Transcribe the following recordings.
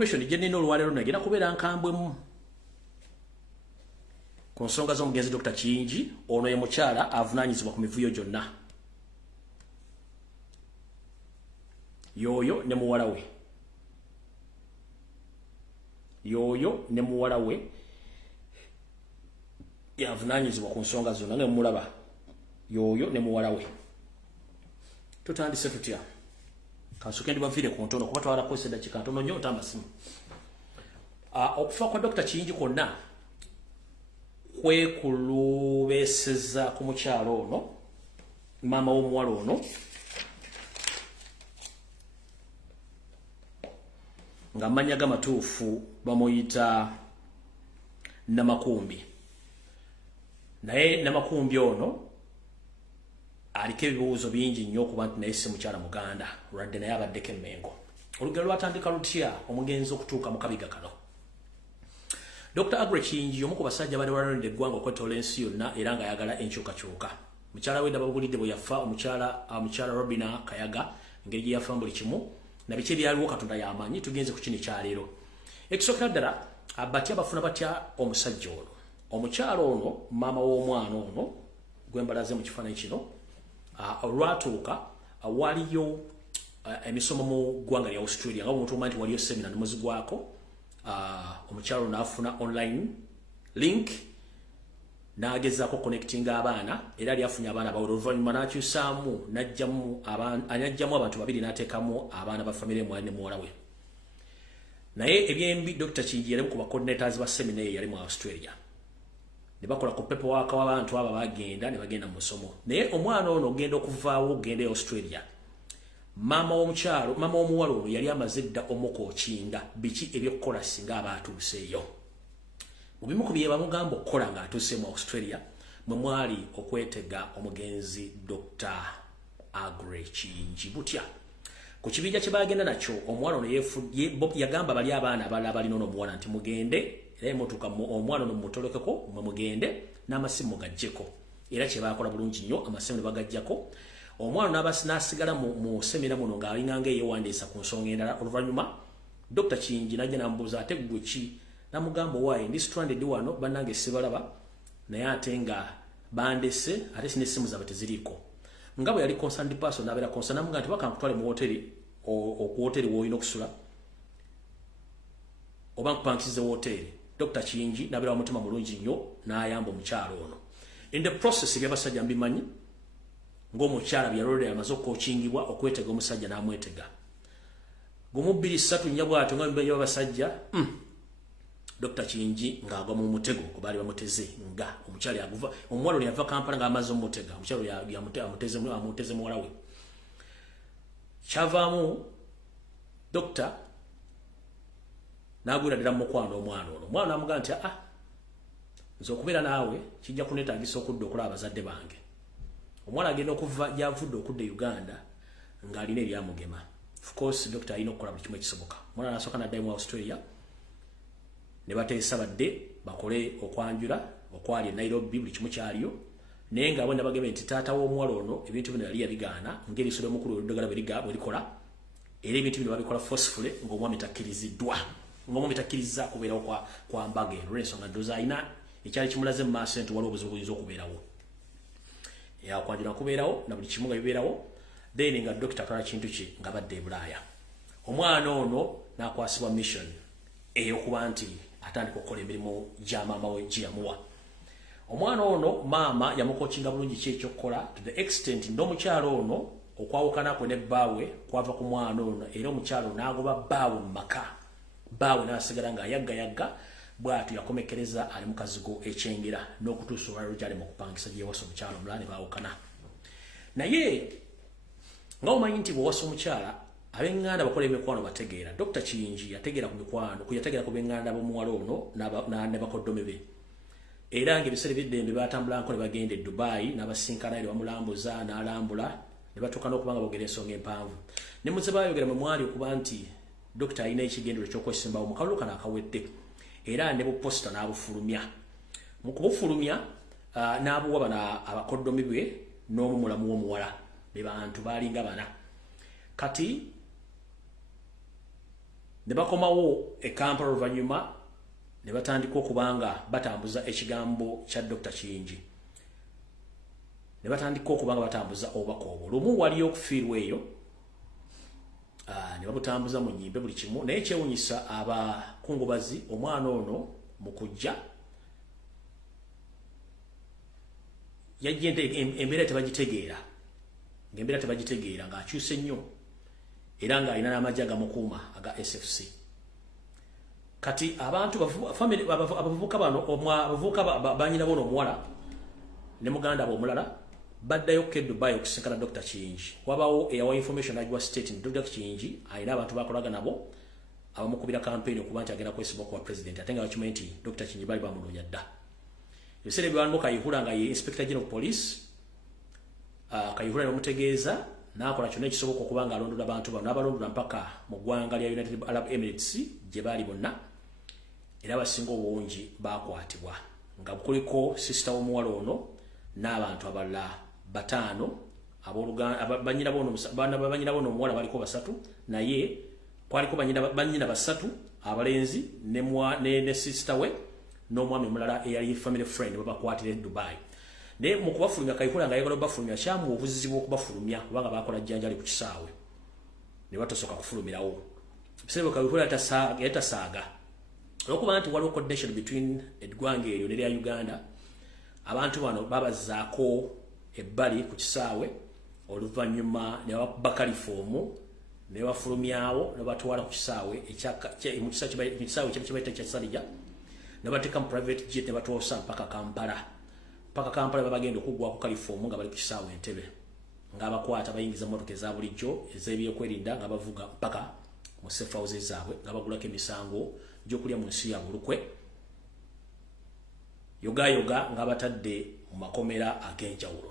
information gye nnina olwaleero negenda kubeera nkambwemu ku nsonga z'omugenzi Dr. Kiyingi. Ono ye mukyala avunaanyizibwa ku mivuyo gyonna. Yoyo ne muwala we. Yoyo ne muwala we yavunaanyizibwa ku nsonga zonna ne mulaba. Yoyo ne muwala we. Tutandise tutya. Kansuke ndibaviire ku ntono kuba twalako eddakiika ntono nnyo otamba simu. Okufa kwa Dr. Kiyingi kwonna kwekulubeeseza ku mukyalo ono, maama w'omuwala ono, nga amanya gamatuufu bamuyita Namakumbi. Naye Namakumbi ono aliko ebibuuzo bingi nnyo okuba nti naye si mukyala Muganda, lwadde naye abaddeko emmengo. Olugero lwatandika lutya omugenzi okutuuka mu kabiga kano? Dr. Kiyingi omu ku basajja bali balonedde eggwanga okwetoola ensi yonna era nga ayagala enkyukakyuka. Mukyala we ndababulidde bwe yafa, omukyala Robina Kayaga, engeri gye yafa buli kimu na biki ebyaliwo Katonda y'amanyi. Tugenze ku kino ekyaleero. Ekisookera ddala batya bafuna batya omusajja ono. Omukyala ono maama w'omwana ono gwe mbalaze mu kifaananyi kino olwatuuka waliyo emisomo mu ggwanga lya Australia nga omuntu omanyi waliyo semina nemuzigwako. Omukyalo n'afuna online link n'agezaako connecting abaana era lyafunye abaana bawera. Oluvannyuma n'akyusaamu n'ajjamu abantu babiri n'ateekamu abaana ba famire mwali ne muwala we. Naye ebyembi Dr. Kiyingi yali mu ku bacoordinators ba semina eyo yali mu Australia. Ne bakola ku paperwork w'abantu abo bagenda ne bagenda mu musomo. Naye omwana ono ogenda okuvaawo ogenda e Australia. Maama w'omuwala ono yali amaze dda omukookinga biki ebyokukola singa aba atuuseeyo. Mu bimu ku bye bamugamba okukola ng'atuuse mu Australia mwe mwali okwetega omugenzi Dr. Kiyingi butya. Ku kibinja kye bagenda nakyo omuwala ono yagamba bali abaana abalala balina ono omuwala nti mugende era emotuka omwana ono mutolekeko mwe mugende n'amasimu gaggyeko. Era kye bakola bulungi nnyo, amasimu ne bagaggyako. Omwana n'asigala mu semina muno ng'alinganga eyeewandiisa ku nsonga endala. Oluvannyuma Dr. Kiyingi n'ajja n'amubuuza ate ggwe ki? N'amugamba waayi ndi stranded wano bannange sibalaba naye ate nga bandese ate n'essimu zaabwe teziriiko. Nga bwe yali concerned person n'abeera concerned n'amugamba nti bakankutwale mu woteri w'olina okusula oba nkupankize woteri. Dr. Kiyingi n'abeera omutima mulungi nnyo n'ayamba omukyalo ono. In the process ebyabasajja mbimanyi ng'omukyala byalolera yamaze okukingibwa okwetega omusajja n'amwetega. Gumu bbiri ssatu nnya bw'atyo nga bibanja babasajja Dr. Kiyingi ng'agwa mu mutego ku baali bamuteze nga omukyala yaguva. Omuwala ono yava Kampala ng'amaze omutega. Omukyala amuteze muwala we. Kyavaamu Dr. n'agwira ddala mu mukwano omwana ono. Omwana n'amugamba nti nze okubeera naawe kijja kuneetaagisa okudda okulaba abazadde bange. Omwana agenda okuva gy'avudde okudda Uganda ng'alina ebyamugema. Of course Dr. alina okukola buli kimu ekisoboka. Omwana n'asooka n'addayo mu Australia ne bateesa badde bakole okwanjula okwali e Nairobi buli kimu kyaliyo. Naye nga bonna bagambye nti taata w'omuwala ono ebintu bino yali yabigaana ng'eriiso ly'omukulu w'eddagala bwe likola era ebintu bino babikola forcefully ng'omwami takkiriziddwa. Ng'omwami takkiriza kubeerawo kwa mbaga eno olw'ensonga ndowooza alina ekyali kimulaze mu maaso nti waliwo obuzibu buyinza okubeerawo. Okwanjula kubeerawo na buli kimu nga bibeerawo. Then nga Dr. akola kintu ki nga badde e Bulaaya. Omwana ono n'akwasibwa mission ey'okuba nti atandika okukola emirimu gya maama we gye yamuwa. Omwana ono maama yamukookinga bulungi ki ekyokukola to the extent n'omukyalo ono okwawukanako ne bbaawe kwava ku mwana ono era omukyalo n'agoba bbaawe mu maka. Bbaawe n'asigala ng'ayagga bw'atyo yakomekereza ali mu kazigo ekyengera n'okutuusa olwaliro gy'ali mu kupangisa gye yawasa omukyala omulala ne baawukana. Naye nga omanyi nti bw'owasa omukyala ab'enganda bakola emikwano bategeera. Dr. Kiyingi yategeera ku mikwano yategeera ku b'enganda b'omuwala ono ne bakoddome be. Era ng'ebiseera eby'eddembe batambulanko ne bagenda e Dubai n'abasinkana ne bamulambuza n'alambula ne batuuka n'okuba nga boogera ensonga empanvu. Ne muze baayogera mwe mwali okuba nti Dr. alina ekigendero eky'okwesimbawo mu kalulu kano akawedde. Era ne buposita n'abufulumya. Mu kubufulumya n'abuwa bano abakoddomi bwe n'omu mulamu w'omuwala. Be bantu baalinga bana. Kati ne bakomawo e Kampala oluvannyuma ne batandika okubanga batambuza ekigambo kya Dr. Kiyingi. Ne batandika okubanga batambuza obubaka obwo. Lumu waliyo okufiirwa eyo ne babutambuza mu nnyimbe buli kimu, naye kyewunyisa abakungubazi omwana ono mu kujja yajjente embeera tebagitegeera, ng'embeera tebagitegeera ng'akyuse nnyo era ng'alina n'amagye agamukuuma aga SFC. Kati abantu abavubuka bano abavubuka banyina bono omuwala ne muganda we omulala baddayo ke Dubai okusinkana Dr. Kiyingi. Wabawo eyawa information agiwa state ni Dr. Kiyingi alina abantu bakolaga nabo abamukubira campaign okuba nti agenda kwesiba okuba president, ate nga bakimanyi nti Dr. Kiyingi bali bamunoonya dda. Ebiseera ebyalimu Kayihura nga ye Inspector General of Police, Kayihura n'omutegeeza n'akola kyonna ekisoboka okuba nga alondola abantu bano n'abalondola mpaka mu ggwanga lya United Arab Emirates gye baali bonna, era abasinga obungi bakwatibwa nga kuliko sister w'omuwala ono n'abantu abalala bataano banyina bono omuwala baliko basatu, naye kwaliko banyina basatu abalenzi ne sister we n'omwami mulala eyali family friend babakwatira Dubai. Naye mu kubafulumya Kayihura nga ayagala obafulumya kyamu obuzibu okubafulumya kubanga bakola jjanjali ku kisaawe ne batasoka kufulumirawo. Biseera Kayihura yatasaaga olwokuba nti waliwo coordination between eggwanga eryo ne lya Uganda. Abantu bano babazaako ebbali ku kisaawe oluvannyuma ne bakuba kalifoomu ne bafulumyawo ne batwala ku kisaawe mu kisaawe kyebayita kya Salija ne bateeka mu private jet ne batwosa mpaka Kampala babagenda okuggwako kalifoomu nga bali ku kisaawe Entebbe, ng'abakwata bayingiza mmotoka eza bulijjo ez'ebyokwerinda nga bavuga mpaka mu safe houses zaabwe nga bagulako emisango gy'okulya mu nsi ya Olukwe yoga nga batadde mu makomera ag'enjawulo.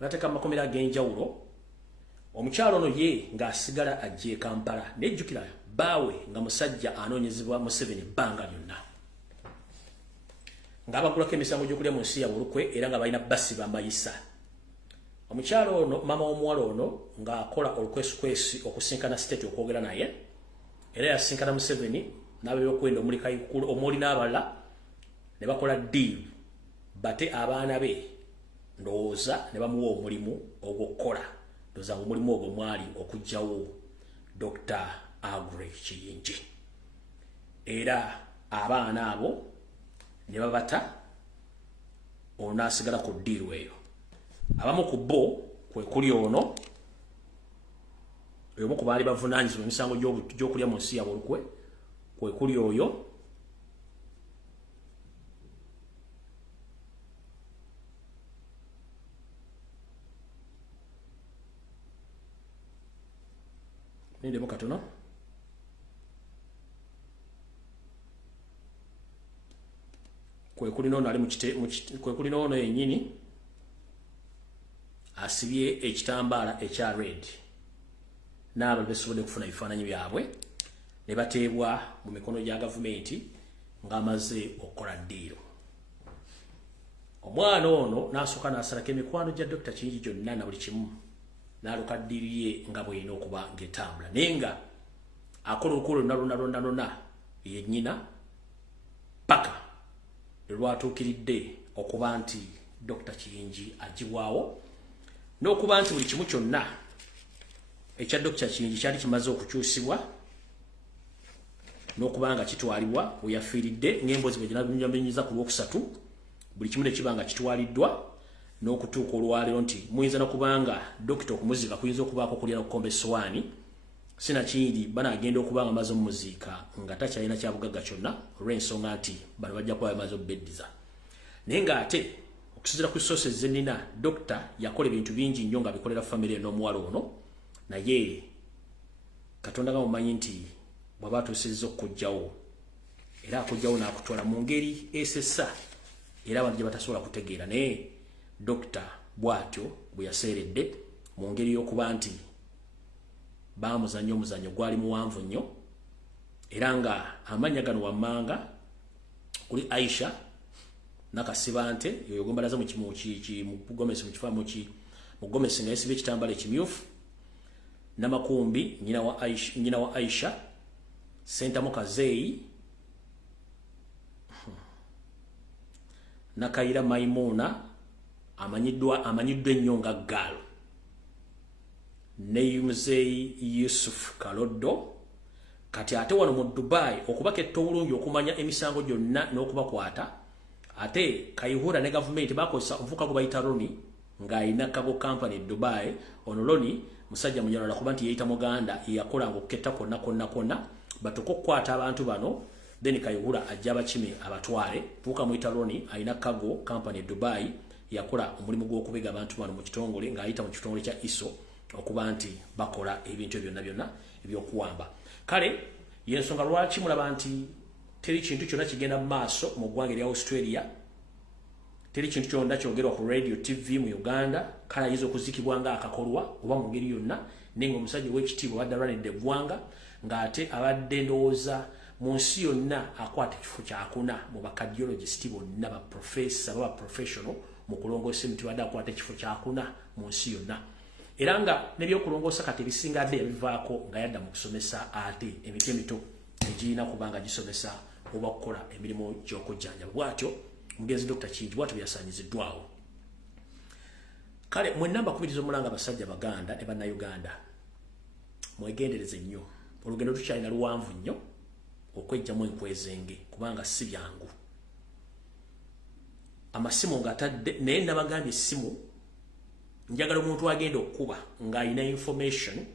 Bateeka mu makomera ag'enjawulo, omukyalo ono ye ng'asigala ajja e Kampala nejjukira baawe nga musajja anoonyezebwa Museveni ebbanga lyonna, ng'abagulako emisango gy'okulya mu nsi ya Olukwe era nga balina basi bamayisa. Omukyalo ono mama w'omuwala ono ng'akola olukwesikwesi okusinkana state okwogera naye, era yasinkana Museveni n'abebyokwenda omuli n'abalala ne bakola deal bate abaana be ndowooza ne bamuwa omulimu ogw'okukola. Ndowooza omulimu ogwo mwali okuggyawo Dr. Kiyingi, era abaana abo ne babata ono asigala ku deal eyo. Abamu ku bo kwe kuli ono omu ku baali bavunaanyizibwa emisango gy'okulya mu nsi ya Olukwe, kwe kuli oyo nindemu katono kwe kuli n'ono ali kwe kuli n'ono yennyini asibye ekitambaala ekya red n'abo besobodde kufuna ebifaananyi byabwe ne bateebwa mu mikono gya gavumenti ng'amaze okukola ddiiro. Omwana ono n'asooka n'asalako emikwano gya Dr. Kiyingi gyonna na buli kimu n'aluka ddiiro ye nga bw'erina okuba ng'etambula, naye nga akola olukulu lonna yennyina paka lwatuukiridde okuba nti Dr. Kiyingi agibwawo, n'okuba nti buli kimu kyonna ekya Dr. Kiyingi kyali kimaze okukyusibwa n'okuba nga kitwalibwa we yafiiridde ng'emboozi bwe ginabinyiza ku Lwokusatu, buli kimu ne kiba nga kitwaliddwa n'okutuuka olwaleero nti muyinza n'okubanga dokita okumuziika kuyinza okubaako okulya n'okukomba essowaani, sinakindi banagenda okuba nga amaze omumuziika nga takyalina kyabugagga kyonna olw'ensonga nti bano bajja kuba bamaze obbeddiza. Naye ng'ate okusinziira ku sources ze nnina, dokita yakola ebintu bingi nnyo nga bikolera famire n'omuwala ono, naye Katonda nga mumanyi nti bw'aba atuusizza okujjawo era akujjawo n'akutwala mu ngeri esesa era abantu gye batasobola kutegeera, naye dokita bw'atyo bwe yaseeredde mu ngeri y'okuba nti baamuzannya omuzannyo gwali muwanvu nnyo, era nga amannya gano wammanga kuli Aisha Nakasibante yoyo gwembalaza mu Gomesi mu kifaa mu Gomesi nga yesibye ekitambala ekimyufu, Namakumbi nyina wa Aisha Sentamu Kazeyi, Nakaira Maimuna, amanyiddwa ennyo nga Galo, ne Muzeeyi Yusuf Kaloddo, kati ate wano mu Dubai okubaketta obulungi okumanya emisango gyonna n'okubakwata, ate Kayihura ne gavumenti bakozesa omuvuka gwe bayita Roni ng'ayina kago company Dubai. Ono Roni musajja munyalala kuba nti yeyita Muganda yakolanga okuketta konna batuko okukwata abantu bano, then Kayihura ajja abakime abatwale. Tuuka muyita Roni ayina kago company Dubai yakola omulimu gw'okubega abantu bano mu kitongole ng'ayita mu kitongole kya ISO okuba nti bakola ebintu byonna ebyokuwamba. Kale yensonga lwaki mulaba nti teri kintu kyonna kigenda mu maaso mu ggwanga erya Australia, teri kintu kyonna kyogerwa ku radio TV mu Uganda, kale ayinza okuzikibwa nga akakolwa oba mu ngeri yonna, naye ng'omusajja w'ekitiibwa abadde alwanidde eggwanga ng'ate abadde ndowooza mu nsi yonna akwata ekifo kyakuna mu bacardiologist bonna ba professor baba professional mu kulongoosa emiti badde akwata ekifo kyakuna mu nsi yonna. Era nga n'ebyokulongoosa kati ebisingadde yabivaako nga yadda mu kusomesa ate emiti emito egirina kubanga gisomesa oba kukola emirimu gy'okujjanja. Bw'atyo omugenzi Dr. Kiyingi bw'atyo byasaanyiziddwawo. Kale mwenna mbakubiriza omulanga abasajja Baganda ne Bannayuganda, mwegendereze nnyo, olugendo tukyalina luwanvu nnyo okwejjamu enkwezenge kubanga si byangu. Amasimu ng'atadde naye nabagambye essimu njagala omuntu agenda okukuba ng'ayina information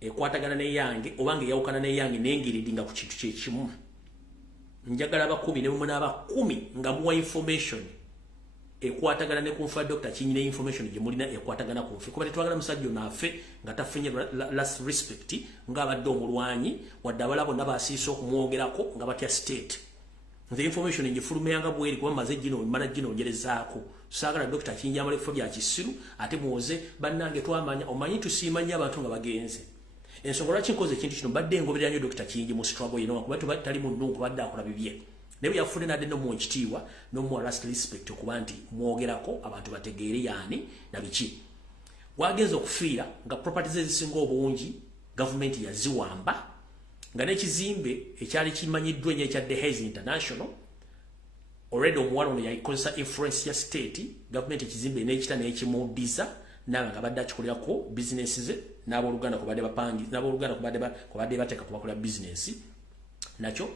ekwatagana n'eyange oba ng'eyawukana n'eyange nengiridinga ku kintu kyekimu. Njagala abakumi ne mwe n'abakumi nga muwa information ekwatagana ne kunfa Dr. Kiyingi ne information gye mulina ekwatagana ku nfe, kuba tetwagala musajja naafe nga tafunye last respect ng'abadde omulwanyi wadde abala bonna basiisa okumwogerako nga batya state. Nze information njifulumyanga bweri kuba maze mana ginongerezaako. Saagala Dr. Kiyingi amale kufo bya kisiru ate muwoze bannange twamanya omanyi tusiimanya abantu nga bagenze. Ensonga lwaki nkoze ekintu kino badde ngoberera nnyo Dr. Kiyingi mu struggle yino kuba tali mu nnungu badde akola bibye. Naye yafune nadde n'omuwa ekitiibwa n'omuwa last respect okuba nti mwogerako abantu bategeere yaani na biki. Wagenza okufiira nga properties ezisinga obungi gavumenti yaziwamba nga n'ekizimbe ekyali kimanyiddwa ennyo ekya The Haze International already omuwala ono yakozesa influence ya state gavumenti ekizimbe n'ekita n'ekimuddiza nawe nga badde akikolerako business ze n'abooluganda kubadde bapangi n'abooluganda kubadde bateeka kubakola business nakyo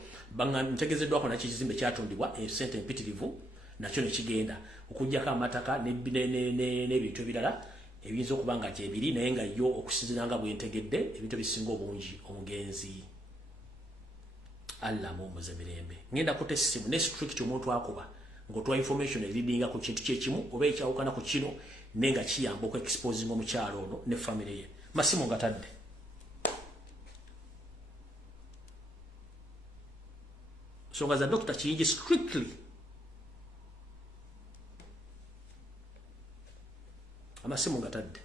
ntegezeddwako nakyo ekizimbe kyatundibwa esente empitirivu nakyo nekigenda okuggyako amataka n'ebintu ebirala ebiyinza okuba nga gyebiri naye nga yo okusinziira nga bwentegedde ebintu ebisinga obungi omugenzi Allah mumuze mirembe. Ngenda kote simu ne strict omuntu akuba ng'otwa information eridinga ku kintu kyekimu oba ekyawukana ku kino nenga kiyamba oku exposing omukyalo ono ne family ye. Masimu ngatadde. Songa za Dr. Kiyingi strictly amasimu ngatadde.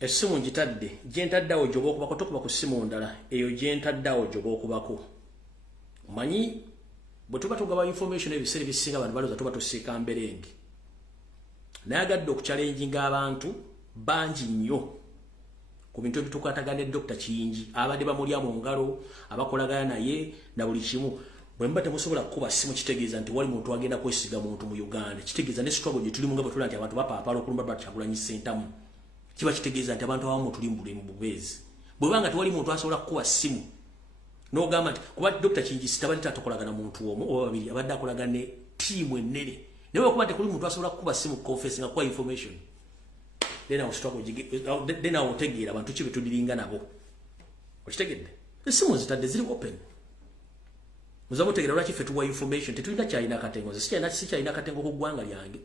Essimu njitadde gyentaddawo gyoba okubako tokuba ku ssimu ndala eyo gyentaddawo gyoba okubako. Manyi bwe tuba tugaba information ebiseera ebisinga abantu balooza tuba tusiika mberenge. Nayagadde okuchallenginga abantu bangi nnyo ku bintu ebitukwatagana ne Dr. Kiyingi abadde bamulya mu ngalo abakolagana naye na buli kimu. Bwe mba temusobola kukuba ssimu kitegeeza nti wali muntu agenda kwesiga muntu mu Uganda. Kitegeeza ne struggle gye tulimu nga bwe tulaba nti abantu bapaapala okulumba Kyagulanyi Ssentamu. Kiba kitegeeza nti abantu abamu tuli mu bubeezi. Bwebanga tewali muntu asobola kukuba ssimu n'ogamba nti kuba Dr. Kiyingi sitabadde tatokolagana muntu omu oba babiri abadde akolagana ne ttiimu ennene. Naye bwekuba tekuli muntu asobola kukuba ssimu confess nga kuwa information. Then awo otegeera abantu ki be tudiringa nabo. Okitegedde? Essimu zitadde ziri open. Muzamu otegeera lwaki ffe tuwa information tetulina kyalina katengo. Nze sikyalina katengo ku ggwanga lyange.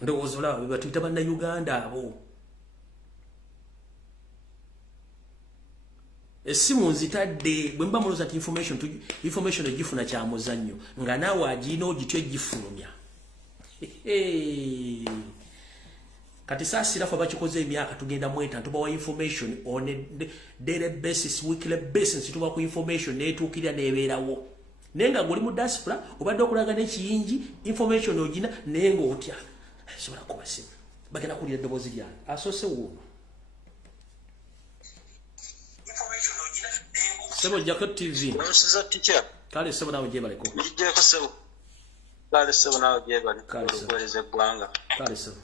Ndowooza olaba be batuyita Bannayuganda abo. Esimu nzitadde bwe mba muloza information egifuna kya muzannyo nga naawe agina ogityo egifulumya. Kati saasira ffe bakikoze emyaka tugenda mweta tubawa information on a daily basis, weekly basis, tuba ku information neetuukirira neebeerawo. Naye nga guli mu diaspora obadde okulaga n'ekiyingi information ogina naye ng'otya sobola kuba simu bagenda kuwulira eddoboozi lyange asoose Wuuno. Sebo Jacket TV. Kale sebo nawe gyebaleko. Kale sebo nawe gyebaleko. Okuweereza eggwanga. Kale sebo.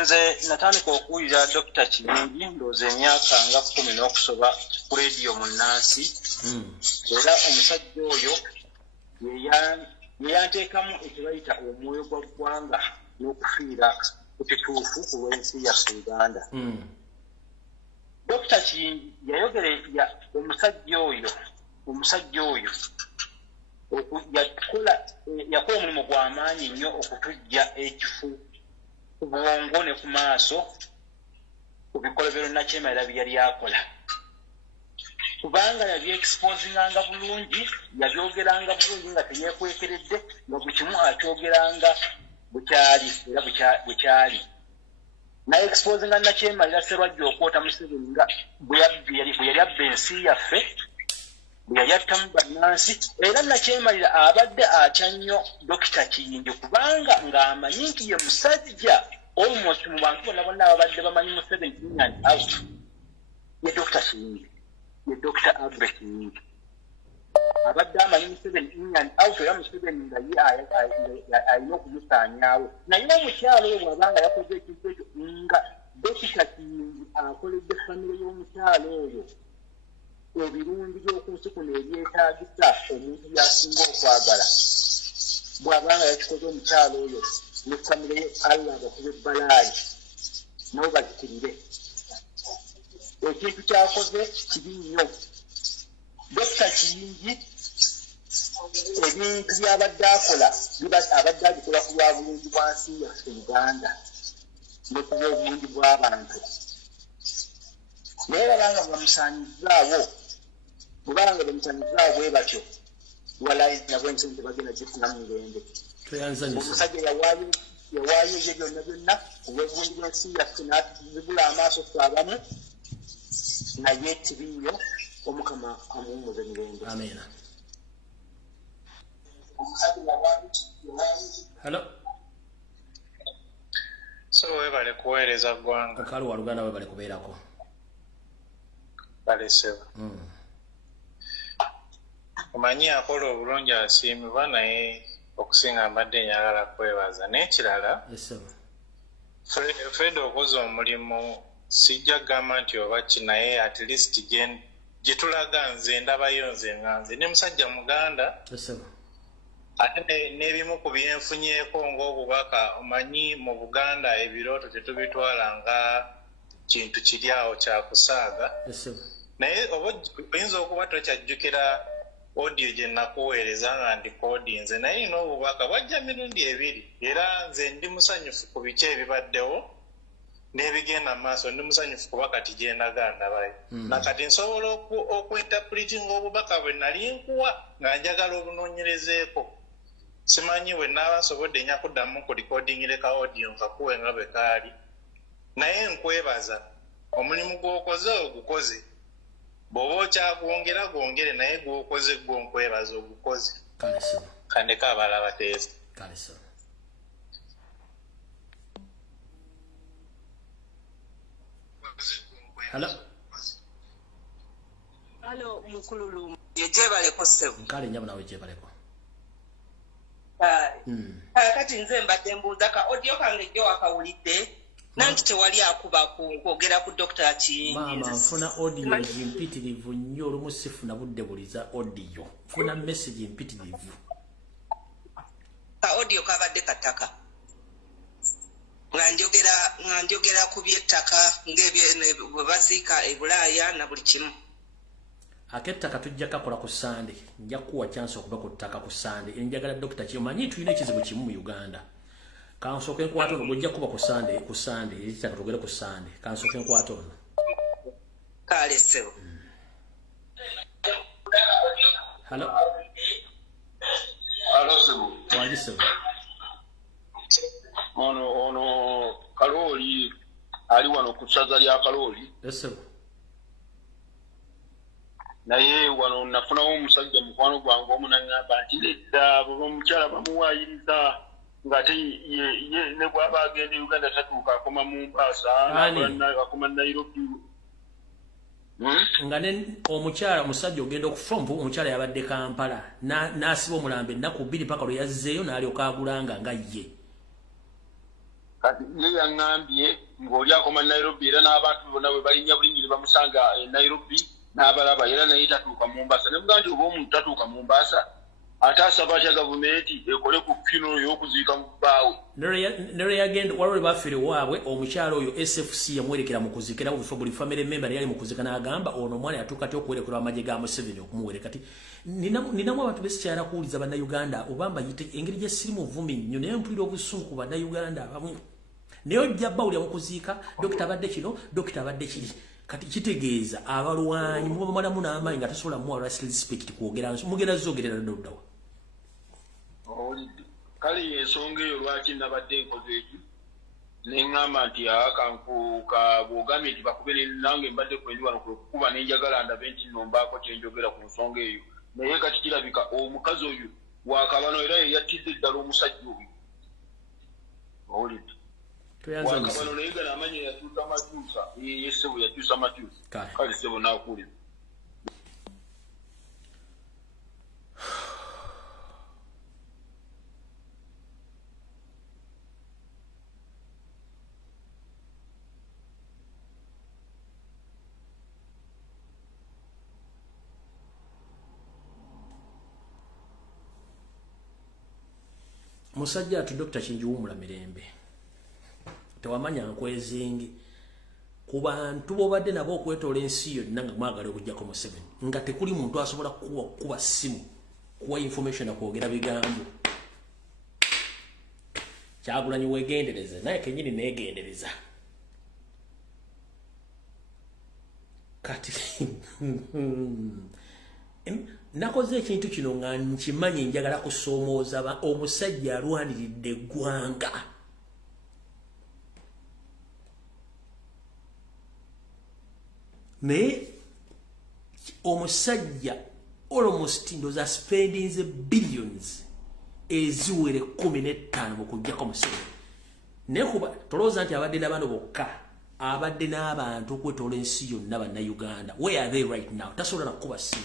Nze natandika okuwulira Dr. Kiyingi ndowooza emyaka nga 10 n'okusoba ku leediyo mu Nnansi. Era omusajja oyo ye yanteekamu ekibayita omwoyo gwa ggwanga n'okufiira ku kituufu ku lw'ensi yaffe Uganda. Dr. Kiyingi yayogerera omusajja oyo yakola omulimu gw'amaanyi nnyo okutujja ekifu ku bwongo ne ku maaso ku bikolobero Nakyemalira bye yali akola. Kubanga yabyeexposinganga bulungi, yabyogeranga bulungi nga teyeekwekeredde, nga buli kimu akyogeranga bukyali era bukyali. Na exposinga Nakyemalira Sserwajja okwota Museveni nga bwe yali abba ensi yaffe, bwe yali attamu bannansi, era Nakyemalira abadde atya nnyo Dr. Kiyingi kubanga ng'amanyi nti ye musajja almost mu bantu bonna ababadde bamanyi Museveni in and out ye Dr. Kiyingi, ye Dr. Abre Kiyingi abadde amanyi Museveni in and out, era Museveni nga ye alina okumusaanyaawo. Naye omukyalo oyo bw'abanga yakoze ekintu ekyo nga Dr. Kiyingi akoledde famire y'omukyalo oyo ebirungi by'okunsi kuno ebyetaagisa omuntu byasinga okwagala, bw'abanga yakikoze omukyalo oyo ne famire ye Allah abakuba ebbalaayi nabo bazikirire. Ekintu kyakoze kibi nnyo. Dr. Kiyingi ebintu by'abadde akola abadde abikola ku lwa bulungi bwa nsi yaffe Uganda ne ku bw'obulungi bw'abantu. Naye babanga bamusaanyizaawo, bwebanga bamusaanyizaawo bwe batyo walayi nabwe ensi tebagenda gifunamu mirembe. Omusajja yawaayo ebyo byonna byonna olw'obulungi bw'ensi yaffe n'atuzibula amaaso ffe abamu, naye tibinyo Omukama amuwumuze mirembe. Amen. Hello. So webale kuweereza ggwanga. Kale waluganda webale kubeerako. Bale sebo. Omanyi akola obulungi asiimibwa naye okusinga mbadde njagala kwebaza. N'ekirala, Fred okoze omulimu sijja gamba nti oba ki naye at least gye tulaga nze ndabayo nze nga nze ne musajja Muganda. Ate n'ebimu ku byenfunyeeko ng'obubaka, omanyi mu Buganda ebirooto tetubitwala nga kintu kiri awo kya kusaaga. Naye oba oyinza okuba tokyajjukira audio gye nakuweereza nga ndikodinze, naye n'obubaka bwajja mirundi ebiri, era nze ndi musanyufu ku biki ebibaddewo n'ebigenda maaso. Ndi musanyufu kuba kati gye ndaga ndabayo. Nakati nsobola okuinterpretinga obubaka bwe nali nkuwa nga njagala obunoonyerezeeko. Simanyi bwe naaba nsobodde nja kuddamu ku recording leka audio nkakuwe nga bwe kaali. Naye nkwebaza omulimu gw'okoze ogukoze. Bw'oba okyagwongera gwongere, naye gw'okoze gwo nkwebaza ogukoze. Kandeka abala bateesa. Hello, Mukululu. Yejebaleko sebo. Nkale nyabo nawe jebaleko. Kati nze mbadde mbuuza ka audio kange gye wakawulidde nanti tewali akuba kwogera ku Dr. Kiyingi. Mama nfuna audio mpitirivu nnyo, olumu sifuna budde buliza audio. Nfuna message mpitirivu. Ka audio kabadde kataka. Nga njogera ku by'ettaka ng'ebyo bwe baziika e Bulaaya na buli kimu. Akettaka tujja kakola ku Sande. Nja kuwa chance okuba ku ttaka ku Sande. Njagala Dr. Kiyingi manyi tulina ekizibu kimu mu Uganda. Kansoke nkwato ngojja kuba ku Sande, ettaka tugere ku Sande. Kansoke nkwato. Kale sebo. Hello. Hello, sir. Why is it? Ono Kaloli ali wano ku ssaza lya Kaloli. Yes, sir. Naye wano nafunawo omusajja mukwano gwange omunangamba nti ledda omukyala bamuwaayiriza ng'ate ye ne bw'aba agenda Uganda tatuuka akoma mu Mombasa akoma Nairobi. Nga ne omukyala omusajja ogenda okufumbu omukyala yabadde Kampala n'asiba omulambo ennaku 2 paka lwe yazzeeyo n'alyoka agulanga nga ye. Kati ye yaŋŋambye ng'oli akoma Nairobi era n'abantu bonna bwe balinnya bulinnyiri bamusanga Nairobi n'abalaba era naye tatuuka mu Mombasa. Ne mugamba nti oba omuntu tatuuka mu Mombasa ate asaba atya gavumenti ekole ku funeral y'okuziika mu bbaawe. Nere yagenda waliwo bafiire waabwe omukyala oyo SFC yamwerekera mu kuziika era buli family member yali mu kuziika n'agamba ono omwana yatuuka ty okuwerekera amagye ga Museveni okumuwere. Kati ninamu abantu besikyala kuwuliza bannayuganda oba mbayite engeri gye siri muvumi nnyo naye mpulira obusungu ku bannayuganda abamu. Naye ojja bbawulira mu kuziika dokita abadde kino dokita abadde kiri. Kati kitegeeza abalwanyi muba bamalamu n'amaanyi nga tasobola muwa respect kwogera mugenda zogerera doddawa. Kale y'ensonga eyo lwaki nabadde nkoze ekyo neŋŋamba nti akankuka bw'ogambye nti bakube nange mbadde kwendi wano kukuba nenjagala ndabe nti nombaako kyenjogera ku nsonga eyo. Naye kati kirabika omukazi oyo wakabano era ye yattidde ddala omusajja oyo. Owulidde wakabano naye gala amanya yakyusa makyusa ye ssebo yakyusa makyusa. Kale ssebo naakuwulira. Musajja atu Dr. Kiyingi wuumula mirembe. Tewamanya nkwezingi ku bantu bobadde nabo okwetoola ensi yonna nga mwagala okujjako Museveni nga tekuli muntu asobola kuba simu kuwa information akwogera bigambo. Kyagulanyi weegendereze naye kenyini neegendereza. Kati nakoze ekintu kino nga nkimanyi njagala kusoomooza omusajja alwaniridde eggwanga. Naye omusajja almost ndoza spending billions eziwere 15 mu kujjako Museveni. Naye kuba tolowooza nti abadde n'abantu bokka abadde n'abantu okwetoola ensi yonna bannayuganda. Where are they right now? Tasobola nakuba simu.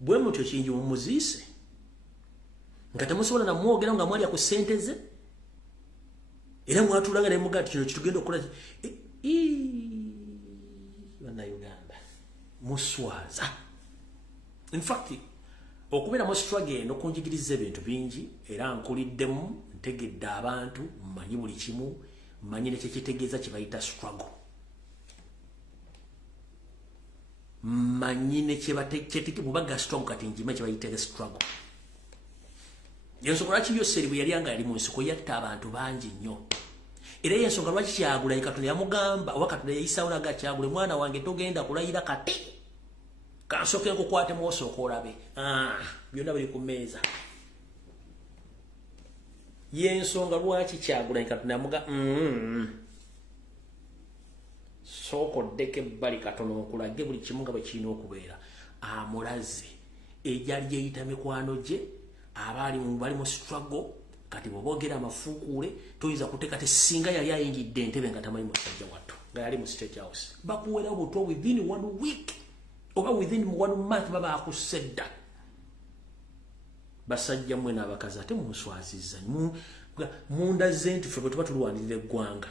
Bwe mutyo Kiyingi mumuziise nga temusobola namwogera nga mwali ku ssente ze era mwatulanga ne mugati kino kitugenda okukola bannayuganda muswaza. In fact okubeera mu struggle eno kunjigiriza ebintu bingi era nkuliddemu ntegedde abantu mmanyi buli kimu mmanyi ne kyekitegeeza kye bayita struggle. Manyine chebateke bubaga strong kati njima chebayitege struggle. Yensonga lwaki Yoseri bwe yali anga yali mu nsiko yatta abantu bangi nnyo. Era yensonga lwaki Kyagula Katonda yamugamba oba Katonda yayisawo naga Kyagula mwana wange togenda kulayira kati. Kansoke nkukwate mwoso okolabe. Byonna biri ku mmeeza. Yensonga lwaki Kyagula Katonda yamuga soko deke bali katono okulage buli kimu nga bwe kirina okubeera. Amulaze ejjali gyeyita mikwano gye abali mu struggle kati bw'boogera amafuukuule toyinza kuteeka tesinga yali ayingidde entebe nga tamanyi musajja wattu nga yali mu State House. Bakuweera obutwa within 1 week oba within 1 month baba akusedda. Basajja mmwe n'abakazi ate munswazizza mundaze nti ffe bwe tuba tulwanirira eggwanga.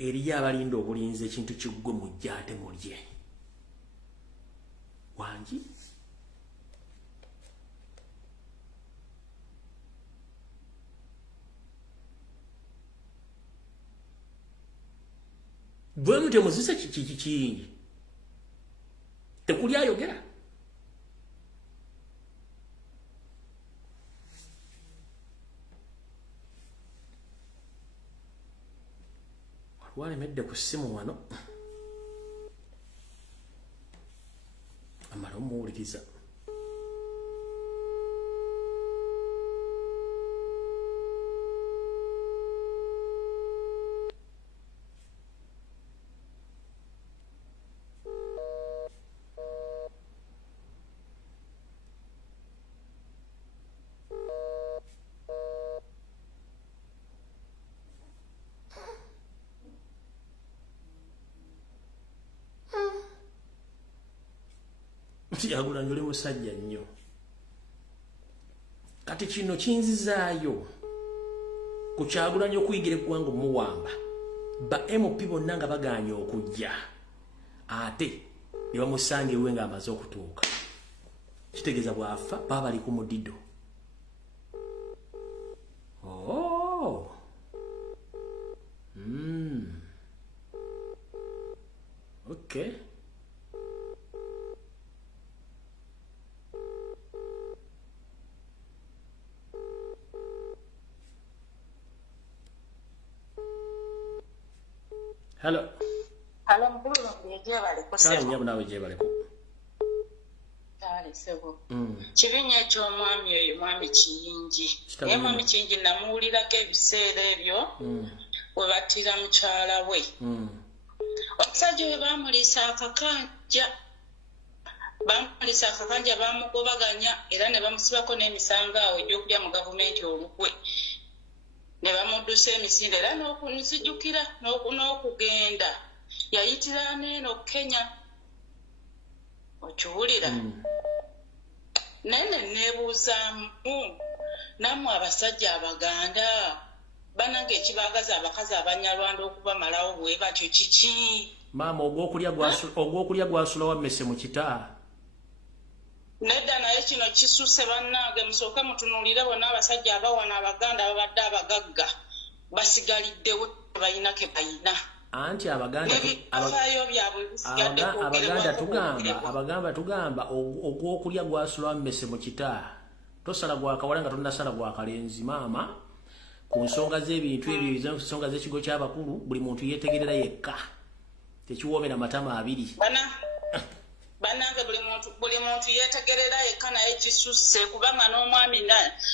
Eriya abalinda obulinzi ekintu kiggwe mujja ate mulye. Wangi bwe mutyo muzise Kiyingi tekuli ayogera. Walemedde ku ssimu wano. Amala omuwuliriza. Yagulanyi oli musajja nnyo. Kati kino kinzizaayo ku Kyagulanyi okuyigira eggwanga omuwamba. Ba MP bonna nga baganya okujja. Ate ne bamusanga ewe nga amaze okutuuka. Kitegeeza bwafa baba bali ku mudido. Oh. Okay. Hello. Hello, mkulu mkujebale kusebo. Kale nyabu nawe jebale ko. Kale sebo. Kibinya ekyo mwami oyo mwami Kiyingi. Ye mwami Kiyingi namuwulirako ebiseera ebyo. We battira mukyala we. Omusajja we baamuliisa akakanja. Bamulisa akakanja bamugobaganya era ne bamusibako n'emisango awo egy'okulya mu gavumenti Olukwe. Ne bamuddusa emisinde era n'okunzijukira n'okugenda yayitira n'eno Kenya okiwulira naye ne neebuuzaamu nammwe abasajja Abaganda banange ekibagaza abakazi Abanyarwanda okubamalawo bwe batyo kiki maama ogw'okulya gwasula wammese mu kita nedda naye kino kisusse bannange musooke mutunuulire bonna abasajja abawana Abaganda ababadde abagagga basigaliddewo balina ke bayina anti Abaganda tugamba ogw'okulya gwasula wammese mu kita tosala gwakawala nga tonnasala gwakalenzi maama ku nsonga z'ebintu ebyo ensonga z'ekigo ky'abakulu buli muntu yeetegerera yekka tekiwoomera matama abiri banange buli muntu yeetegerera yekka naye kisusse kubanga n'omwami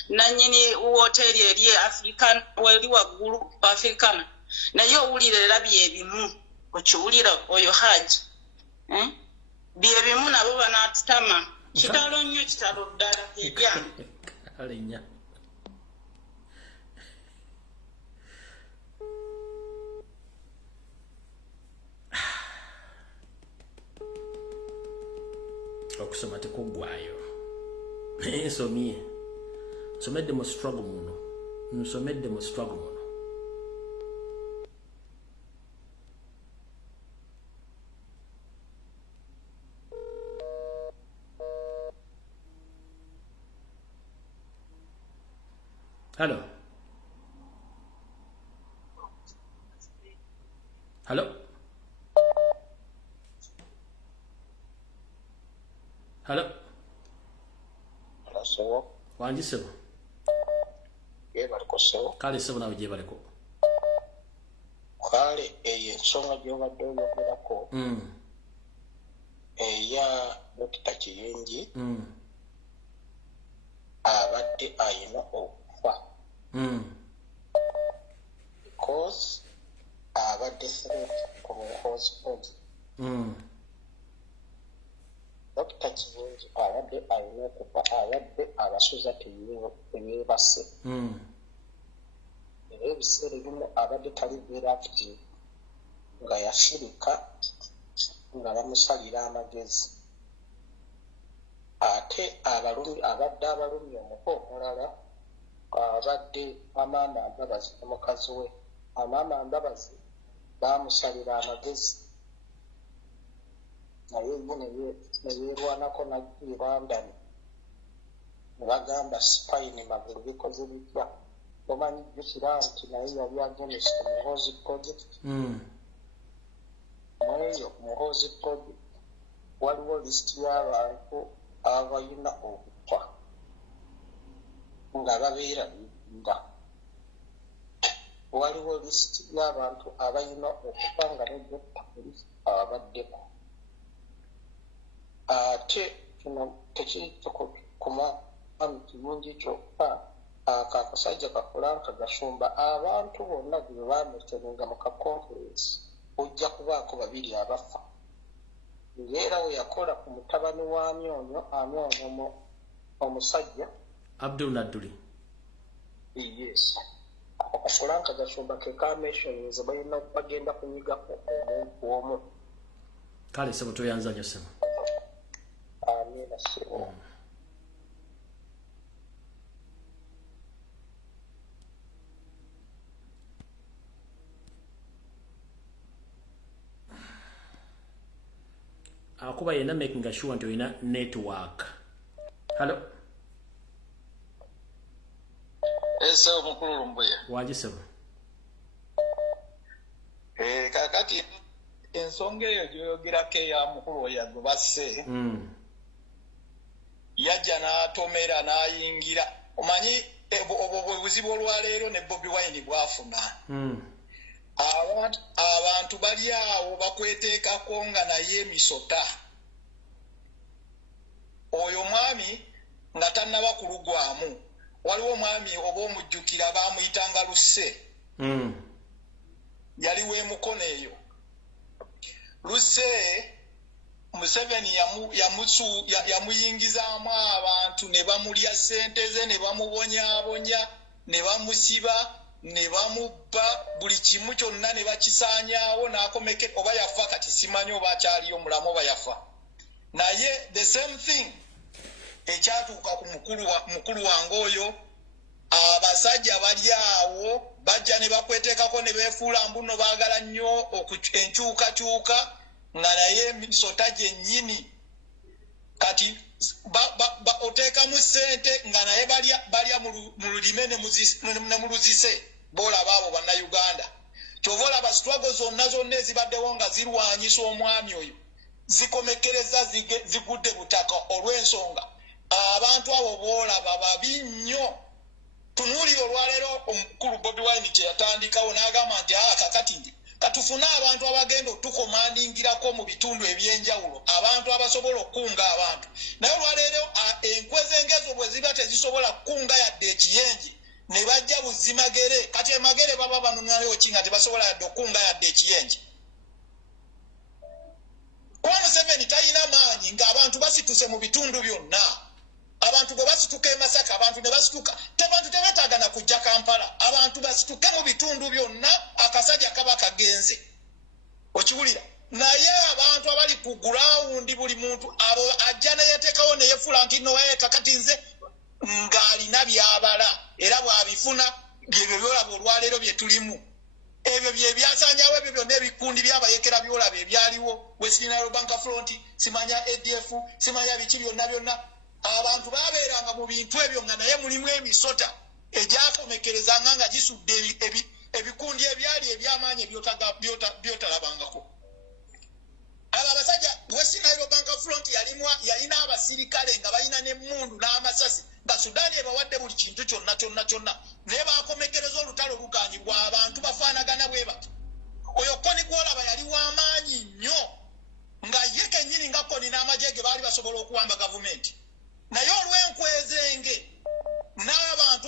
nannyini woteeri eri African weri waggulu African naye owulira era byebimu okiwulira oyo Haji byebimu nabo banaatutama kitalo nnyo kitalo ddala ebyange okusoma tekuggwaayo nsomye nsomedde mu struggle muno Hello. Hello. Hello. Hello. Wanji sebo. Yebaliko sebo. Kale sebo nawe jebaliko. Kale ensonga gy'obadde oyogerako. Eya Dr. Kiyingi. Abadde ayina okufa. Because abadde threat ku hospital. Dr. Kiyingi abadde ayina okufa abadde abasuza teyeebase. Era ebiseera ebimu abadde talibeera active nga yasirika nga bamusalira amagezi. Ate abadde abalumya omuko omulala abadde Amaama Mbabazi ne mukazi we. Amaama Mbabazi baamusalira amagezi naye ye neyeerwanako najja London ne bagamba spine magulu bikoze bitya omanyi jjukira nti naye yali against Muhoozi project. Mweyo Muhoozi project waliwo lisiti y'abantu abalina okufa nga babeera nga waliwo lisiti y'abantu abalina okuba nga nedokita polisi ababaddeko. Ate kino tekiri ku mwami Kiyingi kyokka, akasajja kakolanka gasumba abantu bonna gye baameterenga mu kakonferensi ojja kubaako babiri abafa. Ng'era we yakola ku mutabani wa Amyonyo omusajja Abdul Naduli. Yes. Akakolanka gasumba ke kameshonize balina bagenda kunyigako omuntu omu. Kale sebo toyanza nyo sebo. Amina sebo. Akuba yena making sure nti oyina network. Hello. Ese omukulu Lumbuya. Wagisebo. Kakati ensonga eyo gyoyogerako eya mukulu oyo basse. Yajja n'atomera n'ayingira. Omanyi obwo bwe buzibu olwaleero ne Bobi Wine bwafuna. Abantu bali awo bakweteekako nga naye emisota. Oyo mwami nga tannaba kulugwamu. Waliwo omwami oba omujjukira baamuyitanga Luse. Yaliwo emukono eyo. Luse Museveni yamuyingizaamu abantu ne bamulya ssente ze ne bamubonyaabonya ne bamusiba ne bamubba buli kimu kyonna ne bakisaanyaawo n'akomeke oba yafa kati simanyi oba akyaliyo mulamu oba yafa. Naye the same thing ekyatuuka ku mukulu wange oyo, abasajja bali awo bajja ne bakweteekako ne beefuula mbuno baagala nnyo enkyukakyuka nga naye emisota gyennyini kati oteekamu ssente nga naye balya mu lulime ne mu luzise boolaba abo bannayuganda. Kyova olaba sitwago zonna ezibaddewo nga zirwanyisa omwami oyo zikomekereza zigudde butaka olw'ensonga abantu abo boolaba babi nnyo. Tunuulira olwaleero omukulu Bobi Wine kye yatandikawo n'agamba nti kakati katufune abantu abagenda otukomandingirako mu bitundu ebyenjawulo, abantu abasobola okukunga abantu. Naye olwaleero enkwezi engezo bwe ziba tezisobola kukunga yadde ekiyenje ne bajja buzimagere. Kati emagere baba banunalewo ki nga tebasobola yadde okukunga yadde ekiyenje. Kuba Museveni talina maanyi ng'abantu basituse mu bitundu byonna. Abantu bwe basituka e Masaka, abantu ne basituka. Abantu tebeetaaga na kujja Kampala. Abantu basituke mu bitundu byonna, akasajja kaba kagenze. Okiwulira? Naye abantu abali ku gurawundi buli muntu abo ajja ne yeteekawo ne yefuula nti nno kakati nze ng'alina byabala era bw'abifuna byebyo byolaba olwaleero bye tulimu. Ebyo bye byasaanyawo ebyo byonna ebikundi by'abayekera byolaba ebyaliwo. Western Nile Bank Front, simanya ADF, simanya biki byonna. Abantu baabeeranga mu bintu ebyo nga naye mulimu emisota egyakomekerezanga nga gisudde ebikundi ebyali eby'amaanyi byotalabangako. Abo abasajja Western Nile Bank Front yalina abasirikale nga balina n'emmundu n'amasasi nga Sudaani ebawadde buli kintu kyonna naye baakomekereza olutalo luganyibwa abantu bafaanagana bwe bati. Oyo Koni gwolaba yali w'amaanyi nnyo nga ye kennyini nga Koni n'amagye ge baali basobola okuwamba gavumenti. Naye olw'enkwezenge n'abantu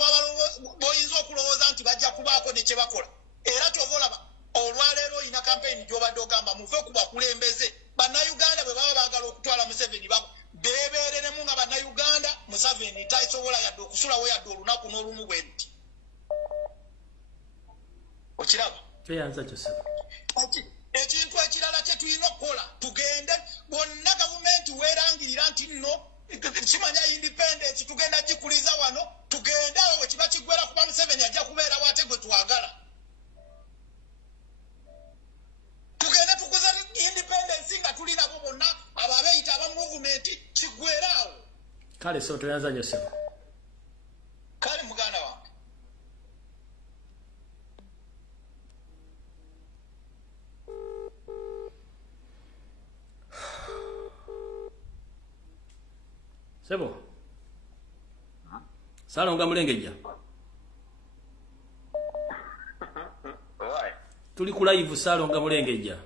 boyinza okulowooza nti bajja kubaako ne kye bakola. Era kyova olaba olwaleero olina kampeyini gy'obadde ogamba muve ku bakulembeze. Bannayuganda bwe baba baagala okutwala Museveni beebeereremu nga bannayuganda. Museveni tasobola yadde okusulawo yadde olunaku n'olumu bwe nti. Okiraba? Ekintu ekirala kye tulina okukola tugende bonna gavumenti weerangirira nti nno kimanya independence tugenda gikuliza wano tugende awo wekiba kiggwera kuba Museveni ajja kubeerawo ate gwe twagala. Tugende tukuza independence nga tuli nabo bonna abo abeeyita aba movement kiggwera awo. Kale so toyanza nnyo sebo. Kale muganda wange. Sebo. Salonga mulengejja. Tuli ku live Salonga Mulengejja.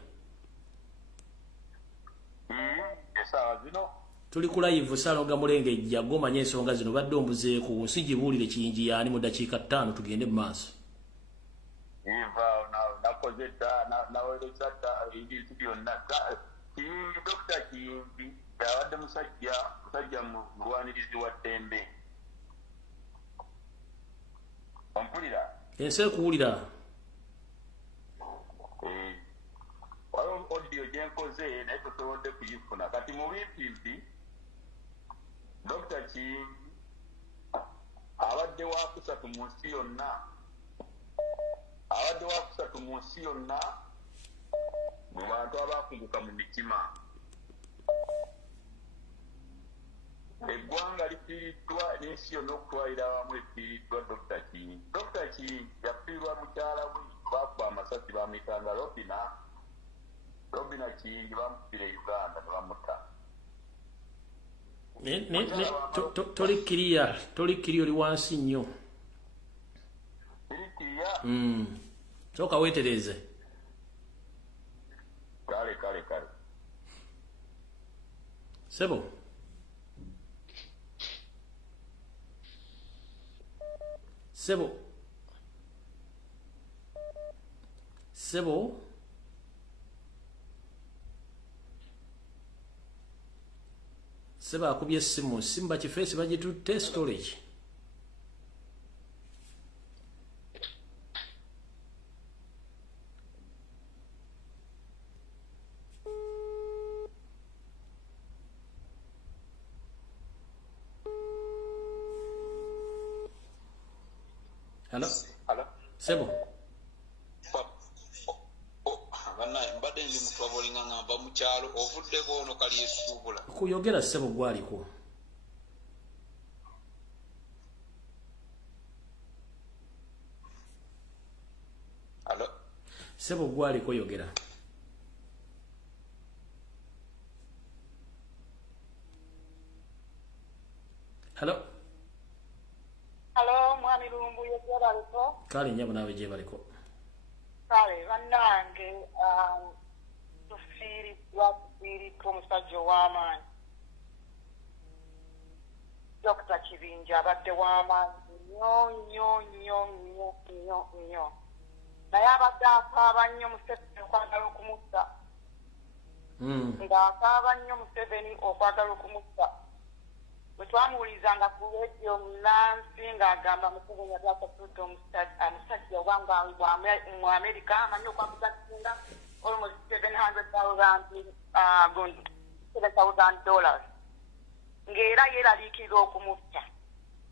Esawa zino. Tuli ku live Salonga Mulengejja gomanye ensonga zino badde ombuzeeko sigibuulire Kiyingi yaani mu dakiika 5 tugende mu maaso. Eva nakoze naweleza ebintu byonna. Dr. Kiyingi yabadde musajja mulwanirizi wa ddembe. Ompulira? Ensi ekuwulira. Waliwo audio gye nkoze naye tosobodde kuyifuna. Kati mu bimpimpi Dr. Kiyingi abadde wa kusatu mu nsi yonna. Abadde wa kusatu mu nsi yonna mu bantu abakunguka mu mitima. Eggwanga lifiiriddwa n'ensi yonna okutwalira awamu efiiriddwa Dr. Kiyingi. Dr. Kiyingi yafiirwa mukyala we baakuba amasasi bamuyitanga Robina Kiyingi bamutira e Uganda ne bamutta. Tolikiriya oli wansi nnyo. Tolikiriya? Soka weetereze. Kale. Sebo. Sebo akubye essimu bakifeesi bagitutte storage. Hello? Sebo. Mbadde ndi mutwabolinga ngamba mu kyalo ovuddeko ono kali esubula. Kuyogera Sebo gwaliko. Hello? Sebo gwaliko yogera. Hello? Hello, mwami lumbu yebaliko. Kale nyabo nawe je baliko. Kale bannange tufiiriddwa omusajja ow'amaanyi. Dr. Kiyingi abadde w'amaanyi nnyo. Naye abadde akaaba nnyo Museveni okwagala okumutta. Ng'akaaba nnyo Museveni okwagala okumutta. Bwe twamuwulizanga ku rediyo munansi ng'agamba Museveni yali asasudde omusajja obanga mu Amerika amanyi okwamugasinga almost $700,000 ng'era yeeraliikirira okumutta.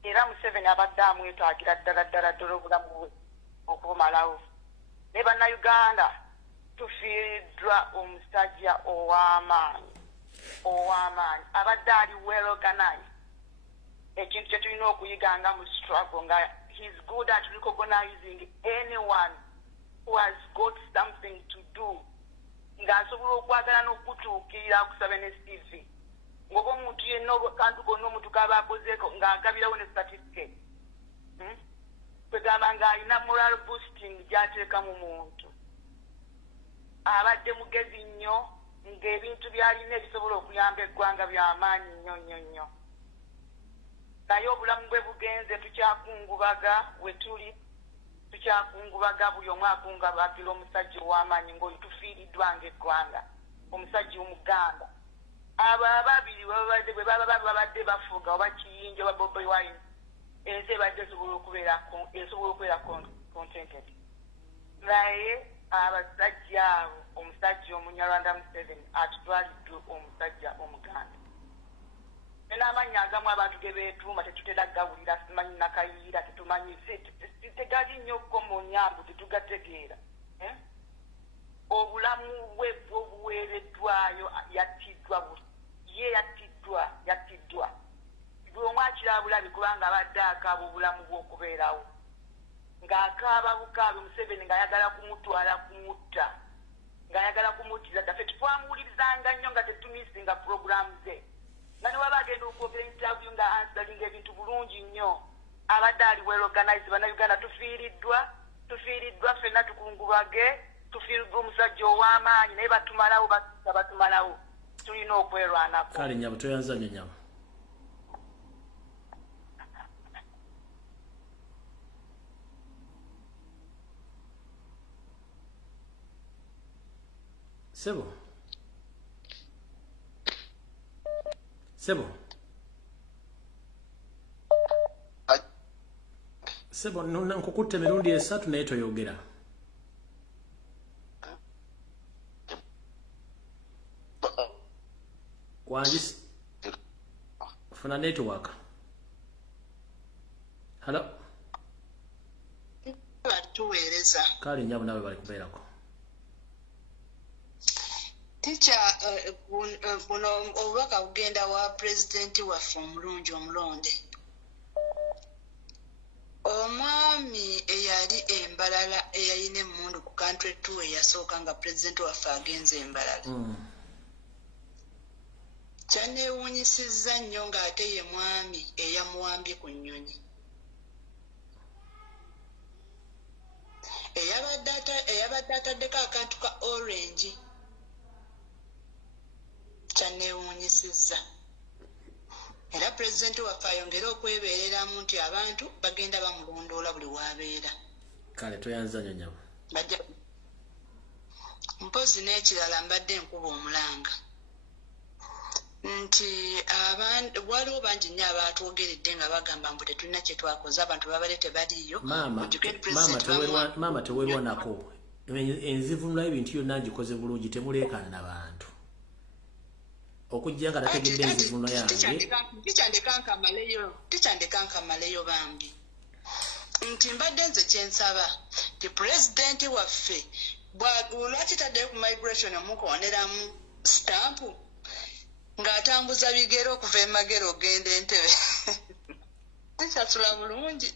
Era Museveni abadde amwetaagira ddala obulamu bwe okubumalawo. Ne bannayuganda tufiiriddwa omusajja ow'amaanyi. Abadde ali well organized. Ekintu kye tulina okuyiganga mu struggle nga he's good at recognizing anyone who has got something to do. Ng'asobola okwagala n'okutuukirira kusaba ne CV. Ng'oba omuntu yenna kantu konna omuntu kaba akozeeko ng'agabirawo ne certificate. Kwegamba ng'alina moral boosting gy'ateeka mu muntu. Abadde mugezi nnyo ng'ebintu by'alina ebisobola okuyamba eggwanga by'amaanyi nnyo. Naye obulamu bwe bugenze tukyakungubaga we tuli. Tukyakungubaga buli omu akungubagira omusajja ow'amaanyi ng'oyo tufiiriddwa ng'eggwanga. Omusajja Omuganda. Abo ababiri bwe baba babadde bafuga oba Kiyingi oba Bobi Wine. Ensi ebadde esobola okubeera contented. Naye abasajja abo omusajja Omunyarwanda Museveni atutwaliddwa omusajja Omuganda. N'amannya agamu abantu ge beetuuma tetutera gawulira, simanyi Nakayiira tetumanyi tegali nnyo mu nyambu tetugategeera. Obulamu bwe bwobuweereddwayo yattiddwa yattiddwa. Buli omu akira bulabi kubanga abadde akaaba obulamu bw'okubeerawo. Ng'akaaba bukaabe Museveni ng'ayagala kumutwala kumutta. Ng'ayagala kumuttira daffe twamuwulirizanga nnyo nga tetumisinga puroguramu ze. Nga ne waba agenda okwogera interview nga answering ebintu bulungi nnyo. Abadde ali well organized bannayuganda tufiiriddwa ffenna tukungubage tufiirwa omusajja ow'amaanyi naye batumalawo batumalawo tulina okwerwanako. Kale nyabo toyanza nnyo nyabo. Sebo. Sebo nkukutte mirundi 3 naye toyogera. Wanjis funa network. Hello. Batuweereza. Kale nyabo nawe bali kubeerako. Teacher, buno obubaka bugenda wa pulezidenti waffe omulungi omulonde. Omwami eyali embalala eyalina emmundu ku country tour eyasooka nga pulezidenti waffe agenze embalala. Kyaneewuunyisizza nnyo ng'ate ye mwami eyamuwambye ku nnyonyi. Eyabadde ataddeko akantu ka orange. Kyaneewuunyisizza. Era pulezidenti waffe ayongere okwebeereramu nti abantu bagenda bamulondoola buli w'abeera. Kale toyanza nnyo nyabo. Mpozi n'ekirala mbadde nkuba omulanga. Nti waliwo bangi nnyo abatwogeredde nga bagamba mbu tetulina kye twakoze abantu babale tebaliiyo. Maama teweerwa nako. Enzivunula y'ebintu byonna ngikoze bulungi temuleekaana n'abantu. Okujja nga nategedde enzivunula yange. Tikyandeka nkamaleyo bambi. Nti mbadde nze kyensaba ti pulezidenti waffe lwaki taddeyo ku migration omukooneramu stampu ng'atambuza bigero okuva emagero ogenda Entebbe. Tikyasula bulungi.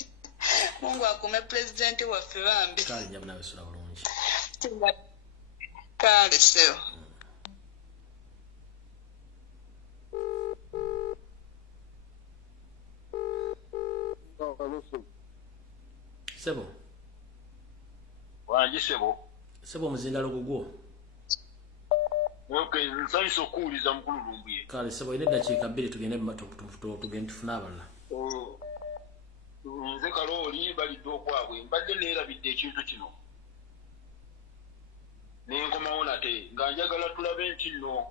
Mungu akume pulezidenti waffe bambi. Kale nyabu nawe sula bulungi. Kale sewo. Sebo. Wanji Sebo. Sebo muzindalo gugwo. Okay, nsanyusa okuwuliza mukulu Lumbuye. Kale Sebo ine dakiika 2 tugende tufuna abalala. Nze Kalooli balidde okwabwe mbadde neerabidde ekintu kino. Nenkomawo nate nga njagala tulabe nti nno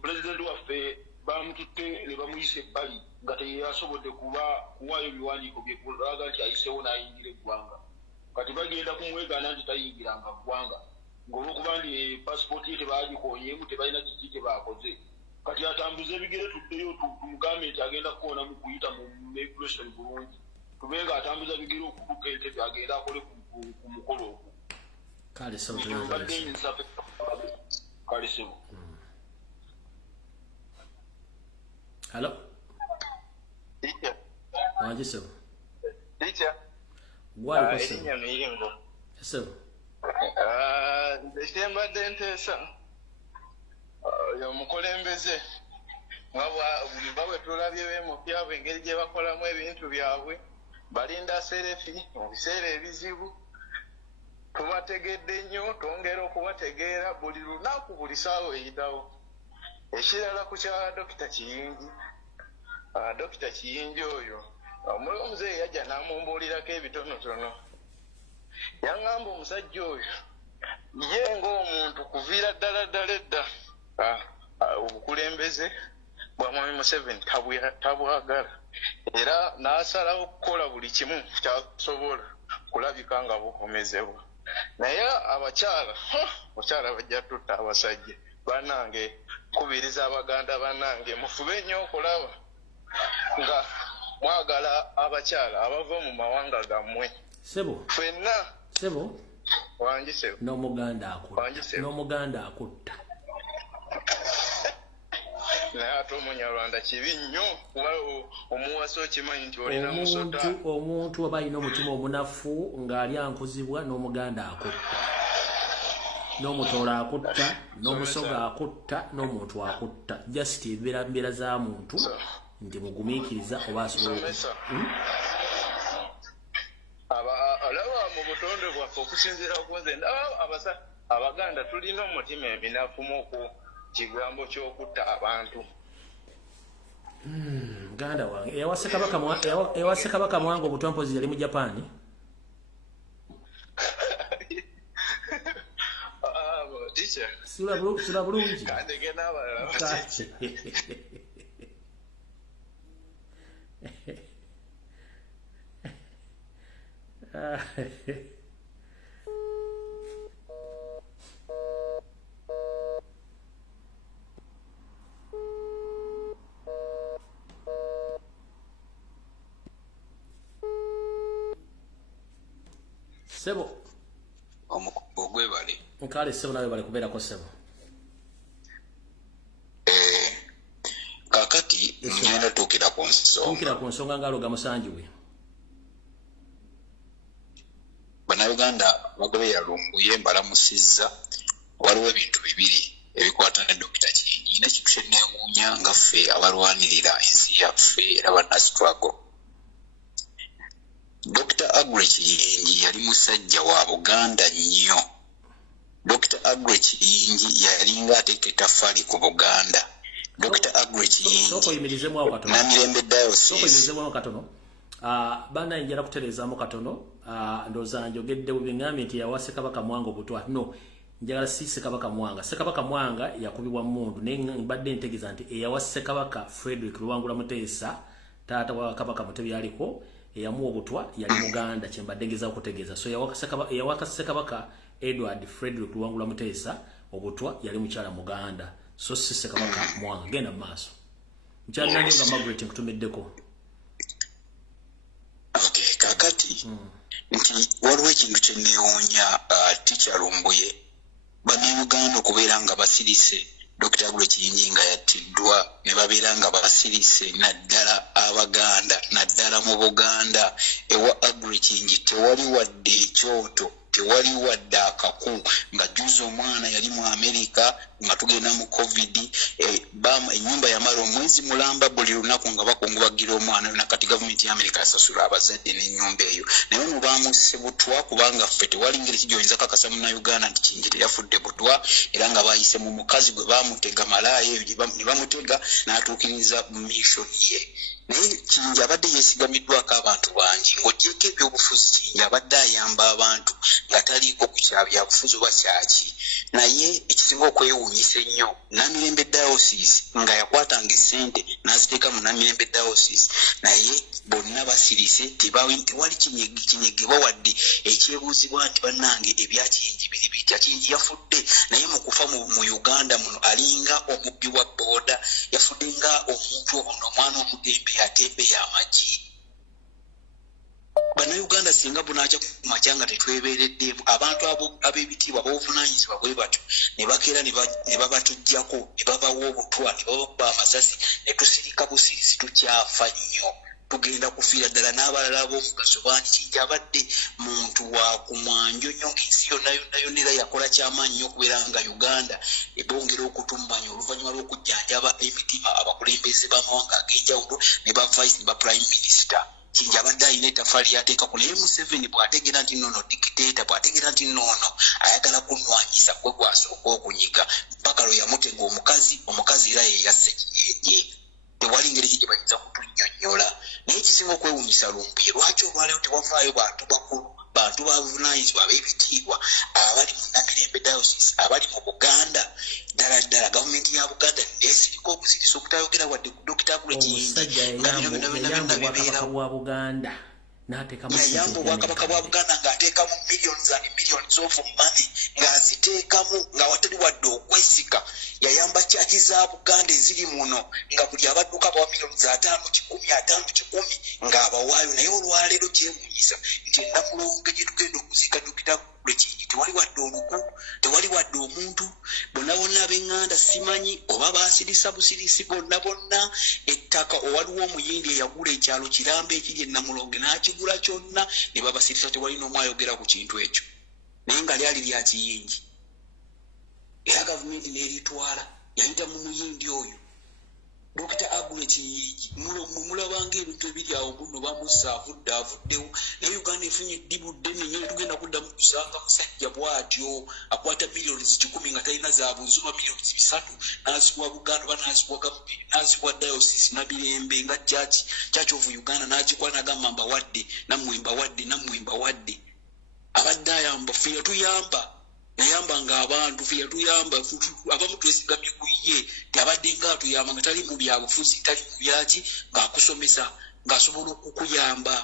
pulezidenti waffe bamututte ne bamuyisa ebbali nga teyasobodde kuwaayo biwandiiko bye kulaga nti ayiseewo n'ayingira eggwanga. Kati bagenda kumwegaana nti tayingiranga ggwanga. Ng'olwokuba nti pasipooti ye tebaagikoonyeemu tebalina kiki kye baakoze. Kati atambuze ebigere tuddeyo tumugambe nti agenda kukoona mu kuyita mu migration bulungi. Tube nga atambuza bigere okutuuka Entebbe agenda akole ku mukolo ogwo. Kale Sebo toyanza. Kale Sebo. Hello. Teacher. Wanji Sebo. Teacher. Gwali ko Sebo. Erinya miyingo. Sebo. Ekyembadde nteesa. Omukulembeze. Buli bwe tulabye b'emupya engeri gye bakolamu ebintu byabwe. Balinda serefi mu biseera ebizibu. Tubategedde nnyo twongera okubategeera buli lunaku buli ssaawa eyitawo. Ekirala ku kya Dr. Kiyingi. Dr. Kiyingi oyo omuzeeyi yajja n'amumbuulirako ebitonotono. Yaŋŋamba omusajja oyo ye ng'omuntu kuviira ddala edda obukulembeze bwa Mwami Museveni tabwagala era n'asalawo okukola buli kimu kyasobola kulabika nga bukomezebwa. Naye abakyala bajja tutta abasajja bannange kubiriza abaganda bannange mufube nnyo okulaba nga mwagala abakyala abava mu mawanga gammwe. Sebo. Ffenna. Sebo. Wanji Sebo. N'omuganda akutta. Wanji Sebo. N'omuganda akutta. Naye ate Omunyarwanda kibi nnyo kuba omuwasa okimanyi nti olina musota. Omuntu aba alina omutima omunafu ng'ali ankuzibwa n'omuganda akutta. N'omutola akutta, n'omusoga akutta, n'omuntu akutta. Just embeera za muntu nti mugumiikiriza oba asobola. Alaba mu buto butonde bwaffe okusinziira ku nze abaganda tulina omutima eminafu mu ku kigambo ky'okutta abantu. Muganda wange ewase kabaka mwange obutwa mpozi yali mu Japan. Teacher. Sula bulungi. Kandege n'abalala. Sebo. Ogwebale. Nkale sebo nawe bale kubeerako sebo. Kakati ngenda tukira ku nsonga. Tukira ku nsonga ngaloga musanjiwe. Bannayuganda bagoberera lunguye mbalamusizza waliwo ebintu bibiri ebikwata ne Dr. Kiyingi n'ekintu kye neewuunya nga ffe abalwanirira ensi yaffe era bannastruggle. Dr. Kiyingi yali musajja wa Buganda nnyo. Dr. Kiyingi yalinga ateeka ettaffaali ku Buganda. Dr. Kiyingi Namirembe Diocese. Bana njala kuterezaamu katono ndooza njogedde bubingambye nti yawase kabaka mwanga obutwa. No, njagala si Ssekabaka Mwanga. Ssekabaka Mwanga yakubibwa mundu naye mbadde ntegeeza nti eyawase Kabaka Frederick Luwangula Muteesa taata wa Kabaka Mutebi yaliko eyamuwa obutwa yali Muganda kyembadde ngeza okutegeeza. So yawaka Ssekabaka Edward Frederick Luwangula Muteesa obutwa yali mukyala Muganda. So si Ssekabaka Mwanga genda maaso. Mukyala nanyo nga Margaret nkutumiddeko. Okay, kakati nti waliwo ekintu kye neewuunya Teacher Lumbuye Bannayuganda okubeera nga basirise Dr. Kiyingi nga yattiddwa ne babeera nga basirise naddala Abaganda naddala mu Buganda ewa Kiyingi tewali wadde ekyoto tewali wadde akaku nga juzi omwana yali mu America nga tugenda mu COVID ennyumba yamala omwezi mulamba buli lunaku nga bakungubagira omwana na kati gavumenti ya America asasula abazadde n'ennyumba eyo naye ono baamusse butwa kubanga ffe tewali ngeri kijoyinza kakasa Munnayuganda nti Kiyingi teyafudde butwa era nga baayise mu mukazi gwe baamutega malaayo eyo ne bamutega n'atuukiriza mu mission ye. Naye Kiyingi abadde yeesigamiddwako abantu bangi ng'ogyeko ebyobufuzi Kiyingi abadde ayamba abantu nga taliiko ku kyabyabufuzi oba kyaki. Naye ekisinga okwewuunyisa ennyo Namirembe Diocese nga yakwatanga essente n'aziteeka mu Namirembe Diocese naye bonna basirise tewali kinyegebwa wadde ekyebuuzibwa nti bannange ebya Kiyingi biri bitya. Kiyingi yafudde naye mu kufa mu Uganda muno alinga omubbi wa booda yafudde nga omuntu ono omwana omugembe atembeye amagi. Bannayuganda singa bunaaja ku makyanga tetwebeereddemu abantu ab'ebitiibwa b'obuvunaanyizibwa bwe batyo ne bakeera ne babatuggyako ne babawa obutwa ne babakuba amasasi ne tusirika busirisi tukyafa nnyo tugenda kufiira ddala n'abalala b'omugaso bangi. Kiyingi abadde muntu wa kumwanjo nnyo ng'ensi yonna era yakola kyamaanyi nnyo okubeera nga Uganda ebongera okutumbanya oluvannyuma lw'okujjanjaba emitima abakulembeze b'amawanga ag'enjawulo ne ba vice ne ba prime minister. Kiyingi abadde alina ettaffaali yateekako naye Museveni bw'ategeera nti nnono dictator bw'ategeera nti nnono ayagala kunnwanyisa gwe gwasooka okunyiga mpaka lwe yamutega omukazi era ye yasse Kiyingi. Tewali ngeri gye bayinza kutunnyonnyola naye ekisinga okwewuunyisa Lumbuye lwaki olwaleero tewavaayo bantu bakulu bantu babuvunaanyizibwa ab'ebitiibwa abali mu Namirembe Diocese abali mu Buganda ddala gavumenti ya Buganda neesirika obuzirisa obutayogera wadde ku Dr. Kiyingi nga bino byonna wa Buganda yayamba obwakabaka bwa Buganda ng'ateekamu millions and millions of money ng'aziteekamu nga watali wadde okwesika. Yayamba kyaki za Buganda eziri muno nga buli abadduka bawa millions 5, 10, ng'abawaayo naye olwaleero kyewuunyisa nti ennamulongo gye tugenda okuzika Dr. Kiyingi tewali wadde oluku tewali wadde omuntu bonna ab'eŋŋanda simanyi oba baasirisa busirisi bonna ettaka owaliwo omuyindi eyagula ekyalo Kirambo ekiri ennamulonge n'akigula kyonna ne babasirisa tewali n'omu ayogera ku kintu ekyo naye nga lyali lya Kiyingi era gavumenti n'eritwala yayita mu muyindi oyo Dr. Kiyingi mulabanga ebintu ebiri awo buno bamussa avuddewo naye Uganda efunye eddibu ddene nnyo tugenda kudda mu kusanga musajja bw'atyo akwata millions 10 nga talina zaabuuzuma millions 3 n'azikuwa Buganda oba n'azikuwa diocese Nabirembe nga Church of Uganda n'agikuwa n'agamba mbawadde nammwe abadde ayamba ffe yatuyamba yayambanga abantu ffe yatuyamba abamu twesigamye ku ye teabadde nga atuyamba nga tali mu byabufuzi tali mu byaki ng'akusomesa ng'asobola okukuyamba.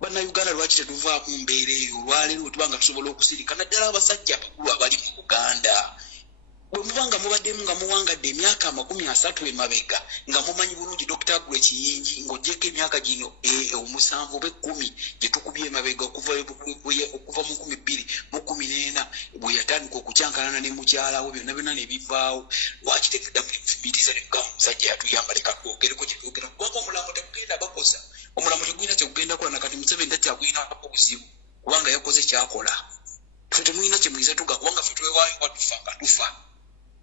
Bannayuganda lwaki tetuvaamu mbeera eyo olwaleero wetuba nga tusobola okusirika naddala abasajja abakulu abali mu Buganda bwe muba nga mubaddemu nga muwangadde emyaka 30 emabega nga mumanyi bulungi Dr. Kiyingi ng'oggyeko emyaka gino 7 oba 10 gye tukubye emabega okuva mu 2014 bwe yatandika okukyankalana ne mukyalawo byonna ne bivaawo lwaki tetudda mulifumiitiza ne mugamba omusajja yatuyamba leka twogereko kye twogera kubanga omulambo tegugenda bakosa omulambo tegulina kyegugenda kola nakati Museveni takyaguyinako buzibu kubanga yakoze kyakola ffe temulina kye muyinza tuga kubanga ffe twewaayo watufa nga tufa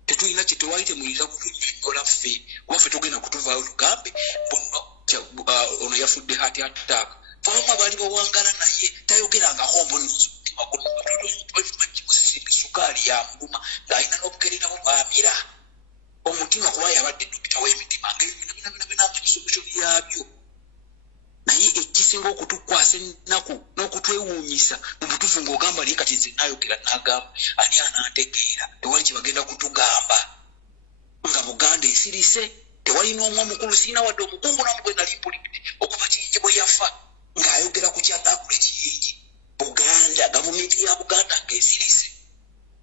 tetulina kye tewaite muyinza kutunyonyola ffe kuba ffe tugenda kutuvaayo tugambe ono yafudde heart attack famu abaali bawangala naye tayogerangako sukaali yamuluma ng'alina n'obukerera bwe bwamira omutima kuba yabadde dokita w'emitima ng'ebinabinamanyisobisho byabyo naye ekisinga okutukwasa ennaku n'okutwewuunyisa mu butuufu ng'ogamba naye kati nze naayogera n'agamba ani anaategeera tewali kye bagenda kutugamba nga Buganda esirise tewali n'omwe omukulu siina wadde omukungu n'omu gwe nali mpulidde okuva Kiyingi bwe yafa ng'ayogera ku kyatagule Kiyingi Buganda gavumenti ya Buganda ng'esirise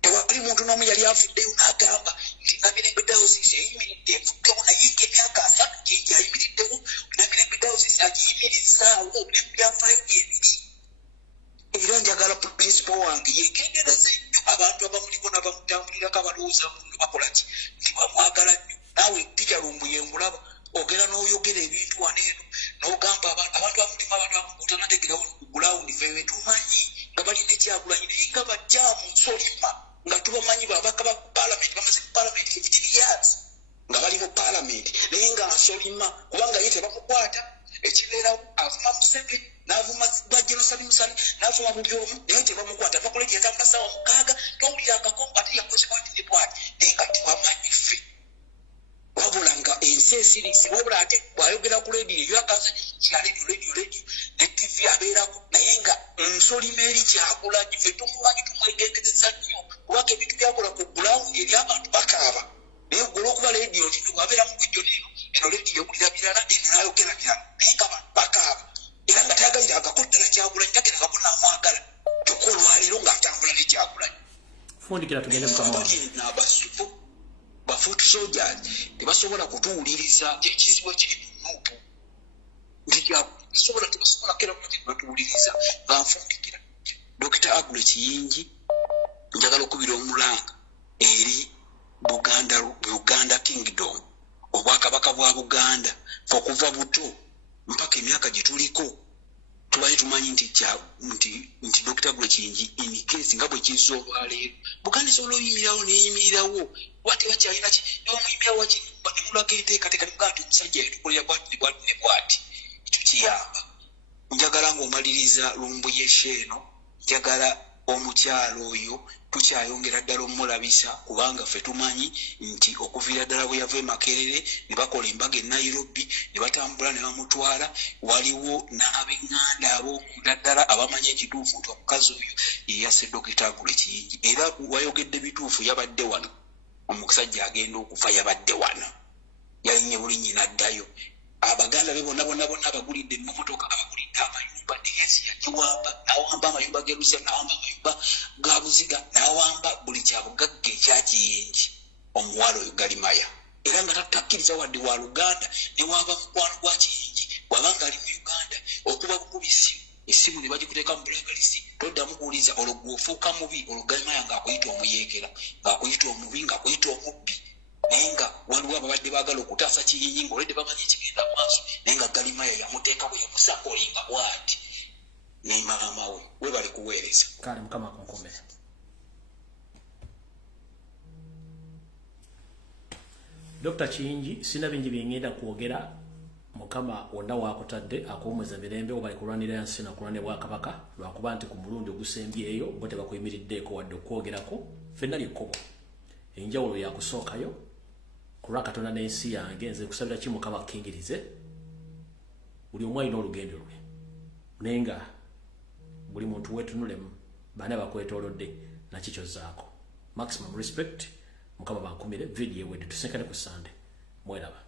tewali muntu n'omu yali avuddeyo n'agamba nti Nabirembe diocese eyimiridde evuddewo naye ng'emyaka 3 Kiyingi ayimiriddewo Nabirembe diocese agiyimirizaawo n'ebyafaayo byebiri era njagala principal wange yegendereze nnyo abantu abamuliko n'abamutambulirako abalowooza muno bakola ki nti bamwagala nnyo naawe tikyalumbuye ngulaba ogera n'oyogera ebintu waneeno n'ogamba abantu amutima otanategerawo ku gulawundi fe betumanyi nga balina ekyagulanyi naye nga bajjaamu nsolima nga tubamanyi babaka ba palamenti bamaze ku palamenti 15 years nga bali mu palamenti naye nga nsolima kubanga ye tebamukwata ekibeerawo avuma Museveni n'avuma Bajjenosabi Musani n'avuma buli omu naye tebamukwata bakoledi yatambula ssaawa 6 towulira akakombo ate yakozebwa nti ne bwati naye nga tebamanyi ffe wabula nga ensi esirisi wabula ate bw'ayogera ku lediyo eyo akaza kya lediyo ne TV abeerako naye nga nsolima eri kyagulanyi ffe tumumanyi tumwegendereza nnyo kubanga ebintu byakola ku gulawundi eri abantu bakaaba naye olw'okuba lediyo nti wabeera mu gujjo nino eno lediyo ewulira birala eno n'ayogera birala naye nga abantu bakaaba era nga tayagalirangako ddala kyagulanyi tagerangako n'amwagala kyokka olwaleero ng'atambula ne kyagulanyi fundikira tugende mukama n'abasifu bafoot soldiers tebasobola kutuwuliriza ekizibu ekiri munuupu tebasobola kera kuti batuwuliriza nga nfundikira Dr. Kiyingi njagala okubira omulanga eri Buganda Kingdom obwakabaka bwa Buganda okuva buto mpaka emyaka gye tuliko tubaye tumanyi nti Dr. Kiyingi in case nga bwe kiza olwaleero Buganda esobola oyimirirawo neyimirirawo wati bakyalina ki n'omuyimirawo wakinumba ne mulako enteekateeka ne mugamba nti omusajja yatukolera bwati ne bwati tukiyamba. Njagala ng'omaliriza lumbuyeshe eno njagala omukyalo oyo tukyayongera ddala omulabisa kubanga ffe tumanyi nti okuviira ddala bwe yava Makerere ne bakola embaga e Nairobi ne batambula ne bamutwala waliwo n'ab'eŋŋanda ab'omunda ddala abamanyi ekituufu nti omukazi oyo ye yasse Dr. Kiyingi era wayogedde bituufu yabadde wano omusajja agenda okufa yabadde wano yalinye bulinyi n'addayo Abaganda be bonna abagulidde emmotoka abagulidde amayumba neyensi yagiwamba n'awamba amayumba g'Erusiya n'awamba amayumba ga Buziga n'awamba buli kyabugagga ekya Kiyingi omuwala oyo Galimaya era nga tatakkiriza wadde wa Luganda ne waba mukwano gwa Kiyingi bw'aba ng'ali mu Uganda okuba bukubisi essimu ne bagikuteeka mu blacklist toddamu kuwuliza olwo gw'ofuuka mubi olwo Galimaya ng'akuyita omuyeekera ng'akuyita omubi ng'akuyita omubbi naye nga waliwo ababadde baagala okutaasa Kiyingi ng'olwedde bamanyi ekigenda mu maaso naye nga Galimaya yamuteeka bwe yamusakolinga bw'ati ne maama we bali kuweereza kale mukama akunkomera Dr. Kiyingi sina bingi byengenda kwogera mukama wonna wakutadde akoomweza mirembe obali kulwanira yansi na kulwanira bwakabaka lwakuba nti ku mulundi ogusembyeyo bo tebakuyimiriddeeko wadde okwogerako ffenna lyekkobo enjawulo yakusookayo kulwa Katonda n'ensi yange nze kusabira ki mukama akkingirize buli omu alina olugendo lwe naye nga buli muntu weetunulemu baana bakwetoolodde nakikyozaako maximum respect mukama bankumire video ewedde tusenkane ku Sunday mweraba